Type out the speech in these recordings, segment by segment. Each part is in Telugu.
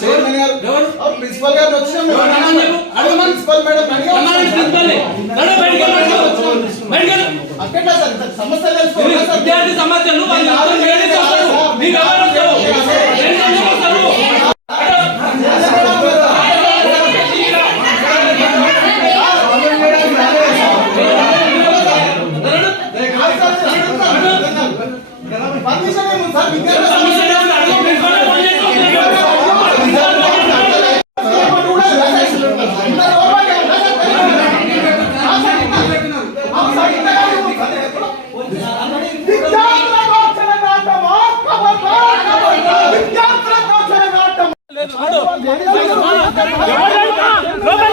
చైర్మన్ గారు ప్రిన్సిపల్ గారిని వచ్చినాం. Principal madam. అక్కడే సార్ సమస్య. విద్యార్థి సమస్యలు. పర్మిషన్ ఏముంది సార్ విద్యార్థి సమస్య ఏముంది? అడుగు. ప్రిన్సిపల్ని ఫోన్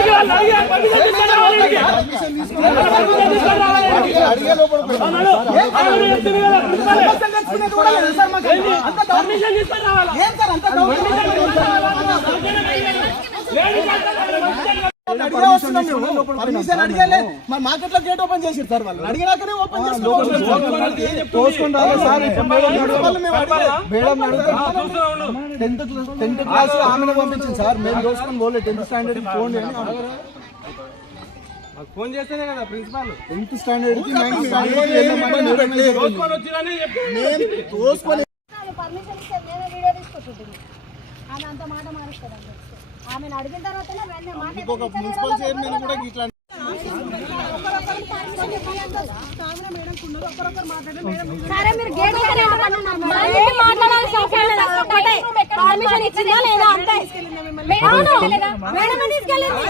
చేసి వదిలేయండి. అడిగే పర్మిషన్ అడిగలే మార్కెట్ గేట్ ఓపెన్ చేసి సార్ వాళ్ళు అడిగినాకనే ఓపెన్ చేసుకోవాలి టెన్త్ క్లాస్ ఆమెను పంపించింది సార్ మేము దోసుకొని పోలేదు టెన్త్ స్టాండర్డ్ ఫోన్ ఫోన్ చేస్తేనే కదా ప్రిన్సిపాల్. టెన్త్ స్టాండర్డ్ పర్మిషన్ ఇస్తే మేమే వీడియో తీసుకుంటుంటుంది ఆమె అంత మాట మారుస్తుంది ఆమెను అడిగిన తర్వాతనే వెంటనే మాట ఇంకొక మున్సిపల్ చైర్మన్ కూడా ఇట్లా సరే మీరు గేట్ దగ్గర మాట్లాడాల్సిన అవసరం లేదు ఒక్కటే పర్మిషన్ ఇచ్చిందా లేదా అంతే మేడం తీసుకెళ్ళింది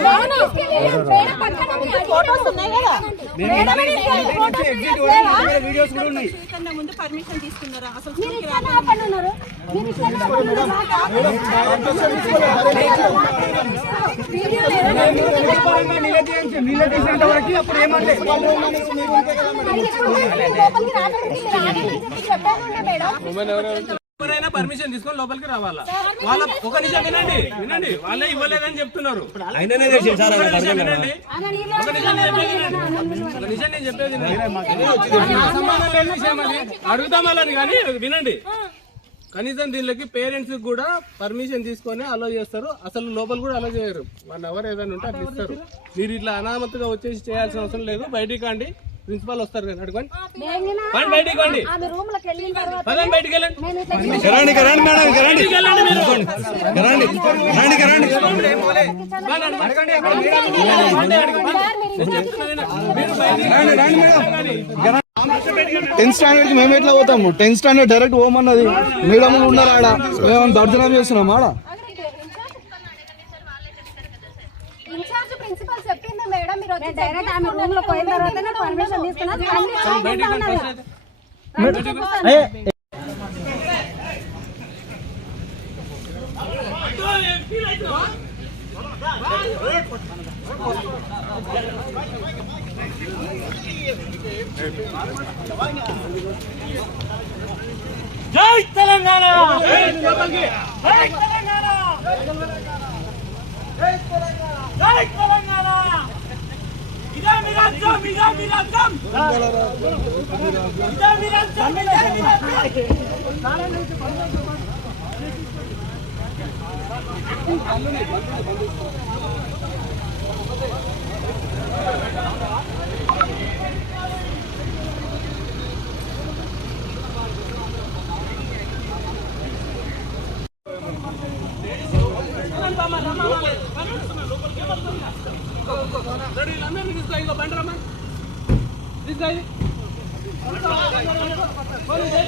మేడం పక్కన ఫోటోస్ ఉన్నాయి కదా మేడం తీసుకెళ్ళింది ఫోటోస్ వీడియోస్ కూడా ఉన్నాయి ముందు పర్మిషన్ తీసుకున్నారా అసలు మీరు ఇక్కడ ఆపండి ఉన్నారు మీరు ఇక్కడ ఆపండి ఉన్నారు నిలదీసేంత వరకు అప్పుడు ఏమంటే లోపలికి చెప్పి చెప్పాను మేడం పర్మిషన్ తీసుకొని లోపలికి రావాలా? వాళ్ళ ఒక నిమిషం వినండి వినండి. వాళ్ళే ఇవ్వలేదని చెప్తున్నారు. ఒక నిమిషం వినండి. ఆమె నీళ్ళు ఒక నిమిషం నేను చెప్పేది వినండి. ఒక నిమిషం నేను చెప్పేది వినండి. నా సంబంధం లేని విషయం అది. అడుగుతాం వాళ్ళని కానీ వినండి. కనీసం దీనికి పేరెంట్స్ కూడా పర్మిషన్ తీసుకొని అలో చేస్తారు. అసలు లోపల కూడా అలో చేయరు. వన్ అవర్ ఏదైనా ఉంటే అట్లా ఇస్తారు. మీరు ఇట్లా అనామత్తుగా వచ్చేసి చేయాల్సిన అవసరం లేదు. బయటికి కండి ప్రిన్సిపాల్ వస్తారు కదా పండి బయటికి పదండి బయటికి వెళ్ళండి. కరండి మేడం కరండి కరండి కరండి టెన్త్ స్టాండర్డ్కి మేము ఎట్లా పోతాము? టెన్త్ స్టాండర్డ్ డైరెక్ట్ పోమన్నది మేడం ఉన్నారు ఆడ మేము దర్శనం చేస్తున్నాం ఆడ ఇన్ఛార్జ్ ప్రిన్సిపల్ చెప్పింది వచ్చి డైరెక్ట్ ఆమె రూమ్లో పోయిన తర్వాత పర్మిషన్ తీసుకున్నా. బయటికి కండి జై తెలంగాణ! జై తెలంగాణ! జై తెలంగాణ! ఇదే మీ రాజ్యం ఇదే మీ రాజ్యం ఇదే మీ రాజ్యం ఇదే మీ రాజ్యం రెడీ అందరినీ తీసుకో ఇగో బండి రమ్మా తీసుకో ఇది. పోనీ, జై